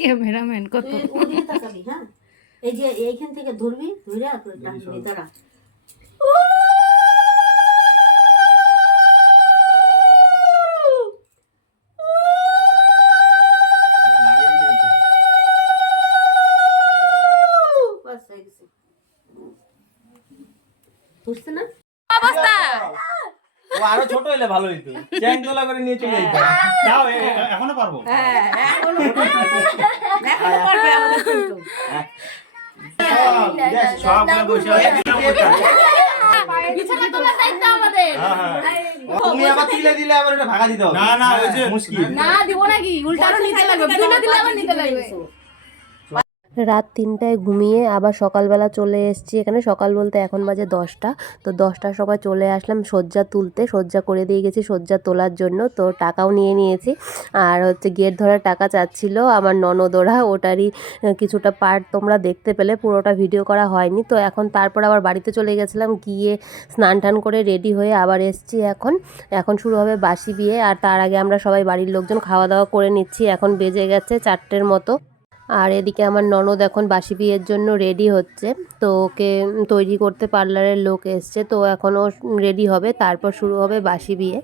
Cameraman কত? ওদিকে তাকাবি হ্যাঁ। এই যে এইখান থেকে ধরবি ধরে আর তোর টানবি দাঁড়া। বাস হয়ে গেছে। বুঝছে না? অবস্থা! ও আরও ছোট হলে ভালো হইতো। চ্যাং তোলা করে নিয়ে চলে যেত। যাও এ- এ- এখনও পারব? হ্যাঁ এখনও এখনও পারবে আমাদের কিন্তু সবগুলো বসে আছে। বিছানা তোলার দায়িত্ব আমাদের হ্যাঁ, হ্যাঁ। তুমি আবার তুলে দিলে আবার ওটা ভাগা দিতে হবে না, না, ওই যে- মুশকিল না দিব নাকি উল্টা আরও নিতে লাগবে দিলে আবার নিতে লাগবে রাত তিনটায় ঘুমিয়ে আবার সকালবেলা চলে এসেছি এখানে। সকাল বলতে এখন বাজে দশটা। তো দশটার সময় চলে আসলাম শয্যা তুলতে। শয্যা করে দিয়ে গেছি শয্যা তোলার জন্য। তো টাকাও নিয়ে নিয়েছি। আর হচ্ছে গেট ধরার টাকা চাচ্ছিল আমার ননদোরা। ওটারই কিছুটা পার্ট তোমরা দেখতে পেলে। পুরোটা ভিডিও করা হয়নি। তো এখন তারপর আবার বাড়িতে চলে গেছিলাম। গিয়ে স্নান টান করে রেডি হয়ে আবার এসছি এখন। এখন শুরু হবে বাসি বিয়ে। আর তার আগে আমরা সবাই বাড়ির লোকজন খাওয়া দাওয়া করে নিচ্ছি। এখন বেজে গেছে চারটের মতো। আর এদিকে আমার ননদ এখন বাসি বিয়ের জন্য রেডি হচ্ছে। তো ওকে তৈরি করতে পার্লারের লোক এসছে, তো এখন ও রেডি হবে। তারপর শুরু হবে বাসি বিয়ে।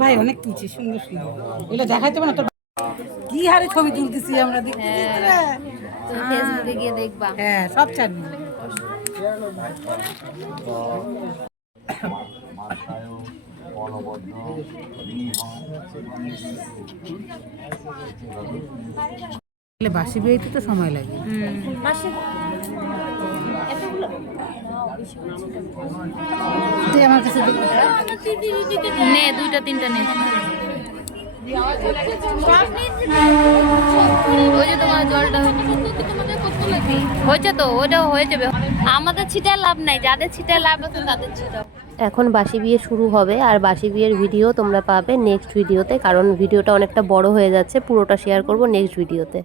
ভাই অনেক তুলছি সুন্দর সুন্দর। এগুলো দেখাইতে পারে না তোর কি হারে ছবি তুলতেছি আমরা ফেসবুকে গিয়ে দেখবা। হ্যাঁ সব ছাড়বি। বাসি বিয়েতে তো সময় লাগে। দুইটা, তিনটা নে। হয়েছে। তো আমাদের লাভ নাই, যাদের লাভ তাদের এখন বাসি বিয়ে শুরু হবে, আর বাসি বিয়ের ভিডিও তোমরা পাবে নেক্সট ভিডিওতে কারণ ভিডিওটা অনেকটা বড় হয়ে যাচ্ছে, পুরোটা শেয়ার করব নেক্সট ভিডিওতে